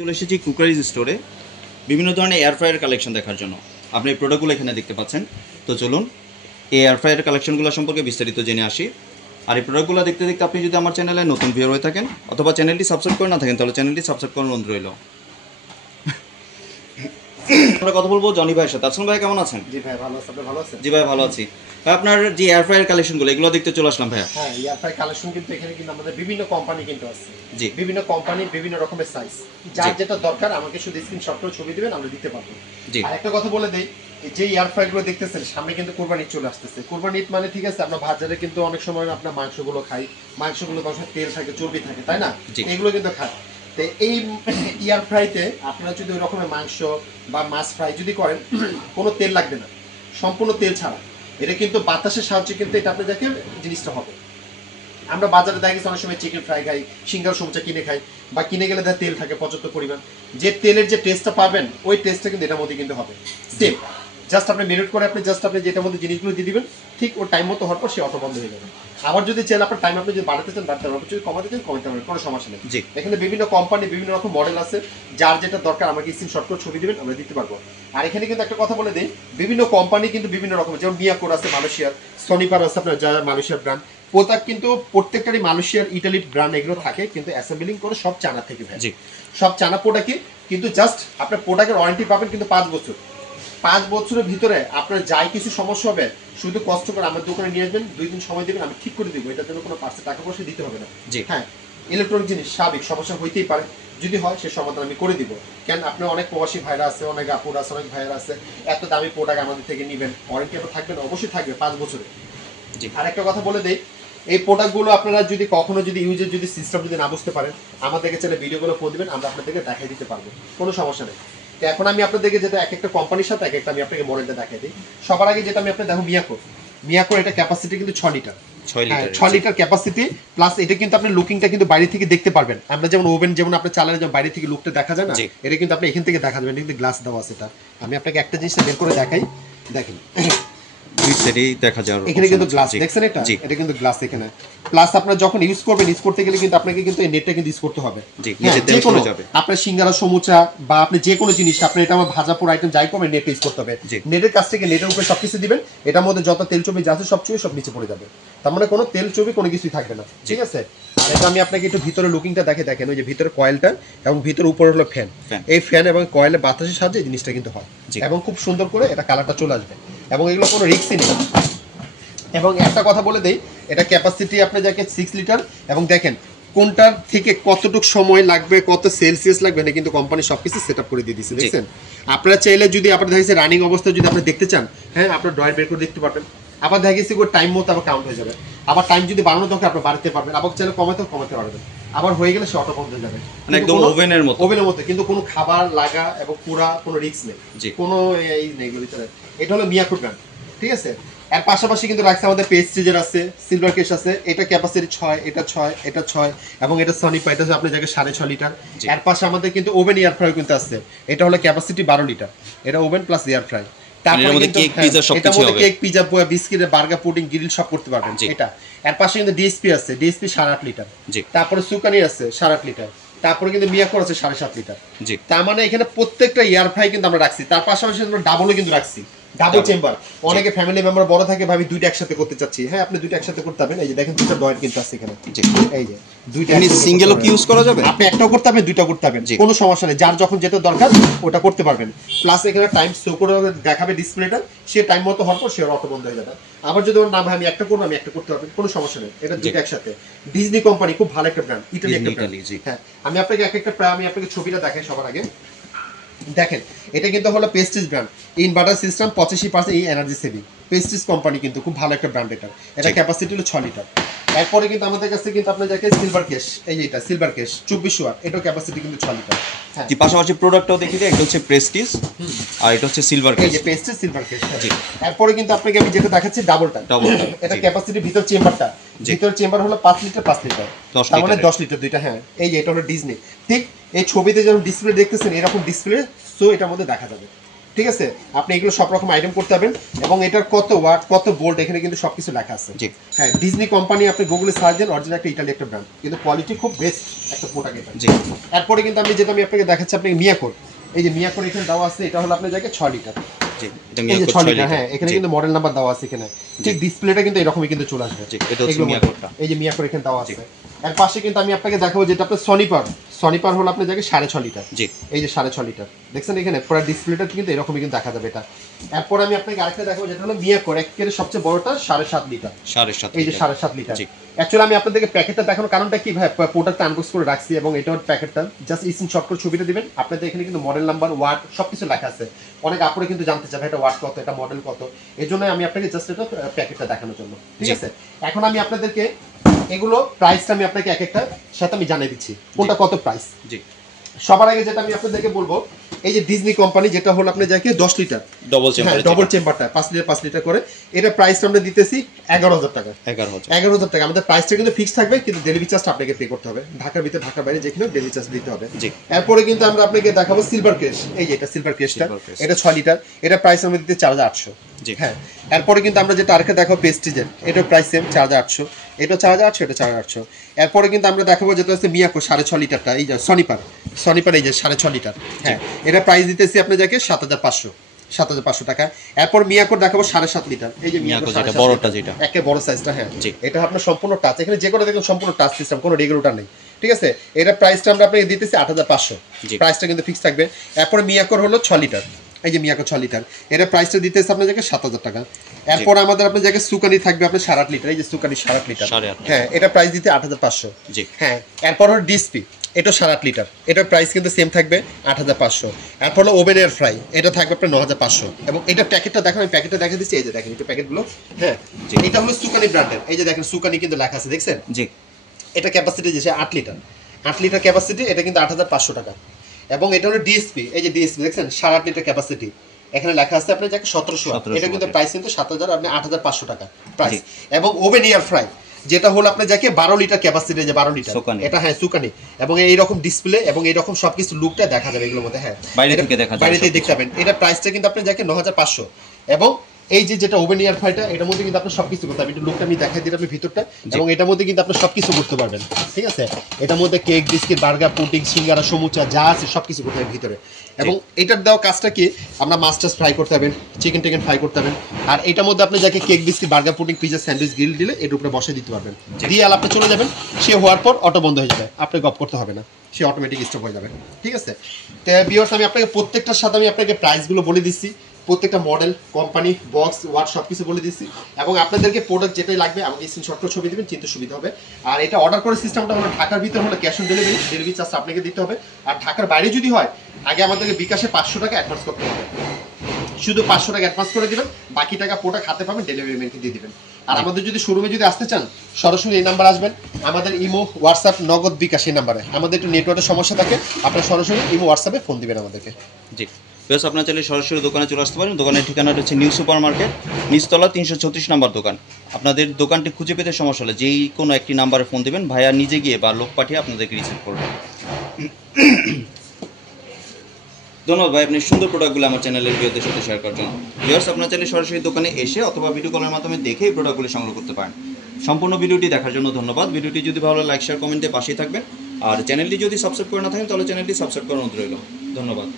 চলে এসেছি কুকারিজ স্টোরে বিভিন্ন ধরনের এয়ার ফ্রায়ার কালেকশন দেখার জন্য। আপনি এই প্রোডাক্টগুলো এখানে দেখতে পাচ্ছেন। তো চলুন এই এয়ার ফ্রায়ার কালেকশনগুলো সম্পর্কে বিস্তারিত জেনে আসি। আর এই প্রোডাক্টগুলো দেখতে দেখতে আপনি যদি আমার চ্যানেলে নতুন ভিউয়ার হয়ে থাকেন অথবা চ্যানেলটি সাবস্ক্রাইব করে না থাকেন তাহলে চ্যানেলটি সাবস্ক্রাইব করার অনুরোধ রইল। আমরা কথা বলবো জনি ভাইয়ের সাথে। আসসালামু ভাই, কেমন আছেন? জি ভাই ভালো আছি, আপনি ভালো আছেন? জি ভাই ভালো আছি। ভাই আপনার যে এয়ার ফ্রায়ার কালেকশনগুলো এগুলো দেখতে চলে আসলাম ভাইয়া। হ্যাঁ, এয়ার ফ্রাই কালেকশন কিন্তু এখানে কিন্তু আমাদের বিভিন্ন কোম্পানি কিন্তু আছে। জি, বিভিন্ন কোম্পানি বিভিন্ন রকমের সাইজ, যার যেটা দরকার আমাকে শুধু স্ক্রিনশট করে ছবি দিবেন, আমরা দিতে পারবো। জি। আর একটা কথা বলে দেই, যে এয়ার ফ্রাই গুলো দেখতেছেন সামনে কিন্তু কোরবানি ঈদ চলে আসতেছে। কোরবানি ঈদ মানে ঠিক আছে, আমরা বাজারে কিন্তু অনেক সময় আপনার মাংসগুলো খাই, মাংসগুলো বাসায় তেল থাকে, চর্বি থাকে, তাই না? এগুলো কিন্তু খায়। তো এই এয়ার ফ্রাইতে আপনারা যদি ওই রকমের মাংস বা মাছ ফ্রাই যদি করেন কোনো তেল লাগবে না, সম্পূর্ণ তেল ছাড়া। এটা কিন্তু বাতাসের সাহায্যে কিন্তু এটা আপনি দেখে জিনিসটা হবে। আমরা বাজারে দেখি অনেক সময় চিকেন ফ্রাই খাই, সিঙ্গার সমুচা কিনে খাই, বা কিনে গেলে তার তেল থাকে পর্যাপ্ত পরিমাণ। যে তেলের যে টেস্টটা পাবেন ওই টেস্টটা কিন্তু এটার মধ্যে কিন্তু হবে সেম। জাস্ট আপনি মেরিট করে আপনি যেটার মধ্যে জিনিসগুলো দিয়ে দিবেন, ঠিক ওর টাইম মতো হওয়ার পর সে অটো বন্ধ হয়ে যাবে। আবার যদি চাইলে আপনার টাইম আপনি যদি বাড়াতে চান বাড়তে পারবেন, যদি কমাতে চান কমাতে পারবেন, কোনো সমস্যা নেই। এখানে বিভিন্ন কোম্পানি বিভিন্ন রকম মডেল আছে, যার যেটা দরকার আমাকে স্ক্রিনশট করে ছবি দিবেন, আমরা দিতে পারবো। আর এখানে কিন্তু একটা কথা বলে দিই, বিভিন্ন কোম্পানি কিন্তু বিভিন্ন রকম, যেমন মিয়াকোর আছে মালয়েশিয়ার, সোনিপার আছে আপনার যা মালয়েশিয়ার ব্র্যান্ড। প্রোডাক্ট কিন্তু প্রত্যেকটারই মালয়েশিয়ার, ইটালির ব্র্যান্ড এগুলো থাকে, কিন্তু অ্যাসেম্বলিং করে সব চায়না থেকে ভাই। সব চায়না প্রোডাক্টই, কিন্তু জাস্ট আপনার প্রোডাক্টের ওয়ারেন্টি পাবেন কিন্তু 5 বছর। 5 বছরের ভিতরে আপনার যাই কিছু সমস্যা হবে শুধু কষ্ট করে আমার দোকানে নিয়ে আসবেন, 2 দিন সময় দেবেন, আমি ঠিক করে দিব। এটার জন্য কোনো পার্সে টাকা পয়সা দিতে হবে না। হ্যাঁ, ইলেকট্রনিক জিনিস স্বাভাবিক সমস্যা হইতেই পারে, যদি হয় সে সমাধান আমি করে দিব। কেন, আপনার অনেক প্রবাসী ভাইরা আছে, অনেক আপুরা আছে, অনেক ভাইরা আছে, এত দামি প্রোডাক্ট আমাদের থেকে নেবেন, ওয়ারেন্টি আপনার থাকবে না? অবশ্যই থাকবে 5 বছরে। আর একটা কথা বলে দেই, এই প্রোডাক্টগুলো আপনারা যদি কখনো যদি ইউজের যদি সিস্টেম যদি না বুঝতে পারেন, আমাদেরকে চাইলে ভিডিওগুলো ফোন দিবেন, আমরা আপনাদেরকে দেখাই দিতে পারবো, কোনো সমস্যা নেই। তো এখন আমি আপনাদেরকে যেটা এক একটা কোম্পানির সাথে এক একটা আমি আপনাকে মডেলটা দেখাই দিই। সবার আগে যেটা আমি আপনার দেখো মিয়াকোর এটা ক্যাপাসিটি কিন্তু 6 লিটার। 6 লিটার ক্যাপাসিটি, প্লাস এটা কিন্তু আপনি লুকিংটা কিন্তু বাইরে থেকে দেখতে পারবেন। আমরা যেমন ওভেন যেমন আপনি চালালে যেমন বাইরে থেকে লুকটা দেখা যায় না, এটা কিন্তু আপনি এখান থেকে দেখা যাবে, কিন্তু গ্লাস দেওয়া আছে। এটা আমি আপনাকে একটা জিনিস বের করে দেখাই, দেখেন দেখা যায় এখানে কিন্তু গ্লাস দেখছেন, এটা কিন্তু গ্লাস এখানে। প্লাস আপনারা যখন ইউজ করবেন, ইউজ করতে গেলে কিন্তু আপনাকে কিন্তু এই নেটটা কিন্তু ইউজ করতে হবে। যে কোনো আপনার সিঙ্গারা সমুচা বা আপনি যে কোনো জিনিস আপনি এটা আমার ভাজা পোড়া আইটেম যাই করবেন, নেট ইউজ করতে হবে। নেটের কাছ থেকে নেটের উপরে সবকিছু দিবেন, এটার মধ্যে যত তেল চর্বি যা আছে সব চুয়ে সব নিচে পড়ে যাবে। তার মানে কোনো তেল চর্বি কোনো কিছুই থাকবে না, ঠিক আছে? আর এটা আমি আপনাকে একটু ভিতরে লুকিংটা দেখেন, ওই যে ভিতরে কয়েলটা এবং ভিতরে উপরে হলো ফ্যান। এই ফ্যান এবং কয়েলের বাতাসের সাহায্যে এই জিনিসটা কিন্তু হয়, এবং খুব সুন্দর করে এটা কালারটা চলে আসবে, এবং এগুলো কোনো রিস্কই নেই। এবং একটা কথা বলে দেই, এটা ক্যাপাসিটি আপনি যাকে 6 লিটার, এবং দেখেন কোনটার থেকে কতটুকু সময় লাগবে, কত সেলসিয়াস লাগবে, না কিন্তু কোম্পানি সবকিছু সেট আপ করে দিয়ে দিচ্ছে, দেখছেন? আপনারা চাইলে যদি আপনার দেখেছে রানিং অবস্থা যদি আপনি দেখতে চান, হ্যাঁ আপনার ড্রয়ার বের করে দেখতে পারবেন। আবার দেখা গেছে টাইম মতো আবার কাউন্ট হয়ে যাবে। আবার টাইম যদি বাড়ানো দরকার আপনি বাড়াতে পারবেন, আবার চাইলে কমাতে পারবেন। আবার হয়ে গেলে সে অটো বন্ধ হয়ে যাবে, একদম ওভেনের মতো। কিন্তু কোনো খাবার লাগা এবং পুরা কোনো রিস্ক নেই, কোনো এই নেই। এটা হলো মিয়াকো ব্র্যান্ড, ঠিক আছে? এর পাশাপাশি কিন্তু রাখছে আমাদের পেস্টিজের আছে, সিলভার কেশ আছে, এটা ক্যাপাসিটি 6, এটা 6 এবং এটা সনিপা, এটা আপনি যাকে 6.5 লিটার। এর পাশে আমাদের কিন্তু ওভেন এয়ার ফ্রাই কিন্তু আছে, এটা হলো ক্যাপাসিটি 12 লিটার, এটা ওভেন প্লাস এয়ার ফ্রাই। তারপরে কিন্তু এটার মধ্যে cake, pizza, biscuit, burger, pudding, grill সব করতে পারবেন এটা। এর পাশে কিন্তু ডিএসপি আছে, ডিএসপি 8.5 লিটার। তারপরে সুকানি আছে 8.5 লিটার। তারপরে কিন্তু মিয়াকোর আছে 7.5 লিটার। তার মানে এখানে প্রত্যেকটা এয়ার ফ্রাই কিন্তু আমরা রাখছি। তার পাশাপাশি আমরা ডাবলও কিন্তু রাখছি, ডাবল চেম্বার। অনেকে ফ্যামিলি মেম্বার বড় থাকে, ভাবি দুইটা একসাথে করতে চাচ্ছি, হ্যাঁ আপনি দুইটা একসাথে করতে পারবেন। এই যে দেখেন দুটো ডয়ার কিন্তু আছে এখানে, এই যে দুইটা সিঙ্গেলও কি ইউজ করা যাবে, আপনি একটাও করতে পারবেন, দুইটা করতে পারবেন, কোনো সমস্যা নেই। যার যখন যেটা দরকার ওটা করতে পারবেন। প্লাস এখানে টাইম শো করে দেখাবে ডিসপ্লেটা, সে টাইম মতো হওয়ার পর সে অটো বন্ধ হয়ে যাবে। আবার যদি ওর না ভাই আমি একটা করবো, আমি একটা করতে পারবেন, কোনো সমস্যা নেই। এটা দুইটা একসাথে। ডিজনি কোম্পানি খুব ভালো একটা ব্র্যান্ড, ইটালি একটা ব্র্যান্ড। হ্যাঁ, আমি আপনাকে আমি আপনাকে ছবিটা দেখাই সবার আগে। দেখেন এটা কিন্তু হলো পেস্টিজ ব্র্যান্ড, ইনভার্টার সিস্টেম 85% এই এনার্জি সেভিং। পেস্টিজ কোম্পানি কিন্তু খুব ভালো একটা ব্র্যান্ড। এটা ক্যাপাসিটি হলো 6 লিটার। এরপরে কিন্তু আমাদের কাছে কিন্তু আপনি দেখেন সিলভার কেশ, এই যেটা সিলভার কেশ 24 ওয়াট, এটাও ক্যাপাসিটি কিন্তু 6 লিটার। হ্যাঁ, পাশাপাশি প্রোডাক্টটাও দেখি দিই, একটা হচ্ছে প্রেস্টিজ আর এটা হচ্ছে সিলভার কেশ। এই যে পেস্টিজ সিলভার কেশ। এরপরে কিন্তু আপনাকে আমি যেটা দেখাচ্ছি ডাবলটা, এটা ক্যাপাসিটি ভিতর চেম্বারটা, ভিতর চেম্বার হলো 5 লিটার 5 লিটার, তার মানে 10 লিটার দুইটা। হ্যাঁ, এই যে এটা হলো ডিজনি। ঠিক এই ছবিতে যখন ডিসপ্লে দেখতেছেন এরকম ডিসপ্লে, সো এটার মধ্যে দেখা যাবে। ঠিক আছে, আপনি এগুলো সব রকম আইটেম করতে পারবেন। এবং এটার কত ওয়াট কত ভোল্ট এখানে কিন্তু সবকিছু লেখা আছে। হ্যাঁ, ডিজনি কোম্পানি, আপনি গুগলে সার্চ দেন, অরিজিনাল একটা ইটালি একটা ব্র্যান্ড, কিন্তু কোয়ালিটি খুব বেস্ট একটা প্রোডাক্ট এটা। এরপরে কিন্তু আমি যেটা আপনাকে দেখাচ্ছি, আপনি মিয়াকোর, এই যে মিয়াকোর এখানে দেওয়া আছে, এটা হলো আপনার জায়গায় 6 লিটার। এই যে 6 লিটার, হ্যাঁ এখানে কিন্তু মডেল নাম্বার দেওয়া আছে এখানে, ঠিক ডিসপ্লেটা কিন্তু এরকমই কিন্তু চলে আসবে। এই যে মিয়াকোর এখানে দেওয়া আছে। এর পাশে কিন্তু আমি আপনাকে দেখাবো যেটা আপনার সনিপার হলো আপনার জায়গায় 6.5 লিটার। এই যে 6.5 লিটার দেখছেন এখানে পুরো ডিসপ্লেটা কিন্তু এরকমই কিন্তু দেখা যাবে এটা। এরপর আমি আপনাকে আরেকটা দেখাবো যেটা হলো মিয়াকোর একেবারে সবচেয়ে বড়টা 7.5 লিটার। এই যে 7.5 লিটার। অ্যাকচুয়ালি আমি আপনাদেরকে প্যাকেটটা দেখানোর কারণটা কি ভাই, প্রোডাক্টটা আনবক্স করে রাখছি এবং এটার প্যাকেটটা জাস্ট স্ক্রিনশট করে ছবিটা দিবেন, আপনাদের এখানে কিন্তু মডেল নাম্বার, ওয়াট সবকিছু লেখা আছে। অনেক আপুরে কিন্তু জানতে চায় ভাই এটা ওয়াট কত, এটা মডেল কত, এই জন্য আমি আপনাকে জাস্ট এটা প্যাকেটটা দেখানোর জন্য, ঠিক আছে। এখন আমি আপনাদেরকে এগুলো প্রাইসটা আমি আপনাকে এক একটা সাথে আমি জানিয়ে দিচ্ছি কোনটা কত প্রাইস। সবার আগে যেটা আমি আপনাদেরকে বলবো, এই যে ডিজনি কোম্পানি যেটা হলো আপনার যাকে 10 লিটার ডবল চেম্বারটা 5 লিটার করে, এটা প্রাইসটা আমরা দিতেছি 11,000 টাকা। 11,000 টাকা আমাদের প্রাইসটা কিন্তু ফিক্স থাকবে, কিন্তু ডেলিভারি চার্জটা আপনাকে পে করতে হবে, ঢাকার ভিতরে ঢাকার বাইরে যেখানে ডেলিভারি চার্জ দিতে হবে। এরপরে কিন্তু আমরা আপনাকে দেখাবো সিলভার ক্রেশ, এই যে এটা সিলভার ক্রেশটা, এটা 6 লিটার, এটা প্রাইস আমরা দিতে 4,800। হ্যাঁ, এরপরে কিন্তু আমরা যেটা আরেকটা দেখাবো প্রেস্টিজের, এটার প্রাইস সেম 4,800, এটা 4,800, এটা 4,800। এরপরে কিন্তু আমরা দেখাবো যেটা হচ্ছে মিয়াকো 6.5 লিটারটা, এই যে সনিপার এই যে 6.5 লিটার। হ্যাঁ, এটা প্রাইস দিতেছি আপনার যাকে 7,500 টাকা। এরপর মিয়াকোর দেখাবো 7.5 লিটার, এই যে মিয়াকো বড়টা, যেটা একেবারে বড় সাইজটা। হ্যাঁ, এটা আপনার সম্পূর্ণ টাচ, এখানে যে কোনো দেখুন সম্পূর্ণ টাচ সিস্টেম, কোনো রেগুলেটর নেই, ঠিক আছে। এটা প্রাইসটা আমরা আপনাকে দিতেছি 8,500, প্রাইসটা কিন্তু ফিক্স থাকবে। এরপর মিয়াকোর হলো 6 লিটার, এই যে মিয়াকো 6 লিটার, এটা প্রাইসটা দিতেছে আপনার জায়গায় 7,000 টাকা। এরপর আমাদের আপনার জায়গায় সুকানি থাকবে আপনার 8.5 লিটার, এই যে সুকানি 8.5 লিটার। হ্যাঁ, এটা প্রাইস দিতে 8,500। হ্যাঁ, এরপর হলো ডিসপি, এটা 8.5 লিটার, এটার প্রাইস কিন্তু সেম থাকবে 8,500। এরপর হলো ওভেন এয়ার ফ্রাই, এটা থাকবে আপনার 9,500। এবং এটা প্যাকেটটা দেখেন, আমি প্যাকেটটা দেখা দিচ্ছি, এই যে দেখেন এটা প্যাকেটগুলো। হ্যাঁ, এটা হলো সুকানি ব্র্যান্ডের, এই যে দেখেন সুকানি কিন্তু লেখা আছে, দেখছেন। এটা ক্যাপাসিটি যে 8 লিটার, 8 লিটার ক্যাপাসিটি, এটা কিন্তু 8,500 টাকা। এবং এটা হলো ডিএসপি, এই যে ডিএসপি দেখছেন 8.5 লিটার ক্যাপাসিটি, এখানে লেখা আছে আপনার যাকে 1700, এটা কিন্তু প্রাইস কিন্তু 7,000, আপনি 8,500 টাকা প্রাইস। এবং ওভেন এয়ার ফ্রাই যেটা হলো আপনার যাকে 12 লিটার ক্যাপাসিটি, যে 12 লিটার এটা, হ্যাঁ সুকানি, এবং এইরকম ডিসপ্লে এবং এইরকম সবকিছু লুকটা দেখা যাবে এগুলোর মধ্যে। হ্যাঁ, বাইরে থেকে দেখতে পাবেন। এটা প্রাইসটা কিন্তু আপনার যাকে 9,500। এবং এই যে যেটা ওভেন এয়ার ফ্রাইটা, এটার মধ্যে কিন্তু আপনি সবকিছু করতে পারবেন, লুকটা আমি দেখাই দিলাম আপনি ভিতরটা, এবং এটার মধ্যে কিন্তু আপনি সবকিছু করতে পারবেন, ঠিক আছে। এটার মধ্যে কেক, বিস্কিট, বার্গার, পুডিং, সিঙ্গারা, সমুচা যা আছে সবকিছু করতে হবে ভিতরে। এবং এটার দেওয়া কাজটা কি, আমরা মাছ ফ্রাই করতে পারবেন, চিকেন টিকেন ফ্রাই করতে পারবেন। আর এটার মধ্যে আপনি যাকে cake, biscuit, burger, pudding, pizza, sandwich, grill দিলে এর উপরে বসে দিতে পারবেন, দিয়ে আপনি চলে যাবেন, সে হওয়ার পর অটো বন্ধ হয়ে যাবে, আপনি গপ করতে হবে না, সে অটোমেটিক স্টপ হয়ে যাবে, ঠিক আছে। তো ভিউয়ার্স, আমি আপনাকে প্রত্যেকটার সাথে আমি আপনাকে প্রাইসগুলো বলে দিচ্ছি, প্রত্যেকটা মডেল, কোম্পানি, বক্স, ওয়াট সবকিছু বলে দিচ্ছি। এবং আপনাদেরকে প্রোডাক্ট যেটাই লাগবে আমাকে স্ক্রিনশট করে ছবি দেবেন, চিন্তা সুবিধা হবে। আর এটা অর্ডার করার সিস্টেমটা হলো ঢাকার ভিতরে হলো cash on delivery, delivery charge আপনাকে দিতে হবে। আর ঢাকার বাইরে যদি হয়, আগে আমাদেরকে বিকাশে 500 টাকা অ্যাডভান্স করতে হবে, শুধু 500 টাকা অ্যাডভান্স করে দিবেন, বাকি টাকা প্রোডাক্ট হাতে পাবেন, ডেলিভারি ম্যানকে দিয়ে দিবেন। আর আমাদের যদি শোরুমে যদি আসতে চান, সরাসরি এই নাম্বার আসবেন, আমাদের ইমো, হোয়াটসঅ্যাপ, নগদ, বিকাশ এই নাম্বারে। আমাদের একটু নেটওয়ার্কের সমস্যা থাকে, আপনারা সরাসরি ইমো, হোয়াটসঅ্যাপে ফোন দিবেন আমাদেরকে। জি, বেশ, আপনার চাইলে সরাসরি দোকানে চলে আসতে পারেন। দোকানের ঠিকানাটা হচ্ছে নিউ সুপার মার্কেট, নিচতলা 336 নম্বর দোকান। আপনাদের দোকানটি খুঁজে পেতে সমস্যা হলে যেই কোনো একটি নাম্বারে ফোন দেবেন, ভাইয়া নিজে গিয়ে বা লোক পাঠিয়ে আপনাদেরকে রিসিভ করবেন। ধন্যবাদ ভাই, আপনি সুন্দর প্রোডাক্টগুলো আমার চ্যানেলের ভিডিওদের সাথে শেয়ার করার জন্য। ভিউয়ার্স, আপনার চাইলে সরাসরি দোকানে এসে অথবা ভিডিও কলের মাধ্যমে দেখে এই প্রোডাক্টগুলো সংগ্রহ করতে পারেন। সম্পূর্ণ ভিডিওটি দেখার জন্য ধন্যবাদ। ভিডিওটি যদি ভালো লাইক, শেয়ার, কমেন্টে পাশেই থাকবেন। আর চ্যানেলটি যদি সাবস্ক্রাইব করে না থাকেন, তাহলে চ্যানেলটি সাবস্ক্রাইব করার অনুরোধ রইল। ধন্যবাদ।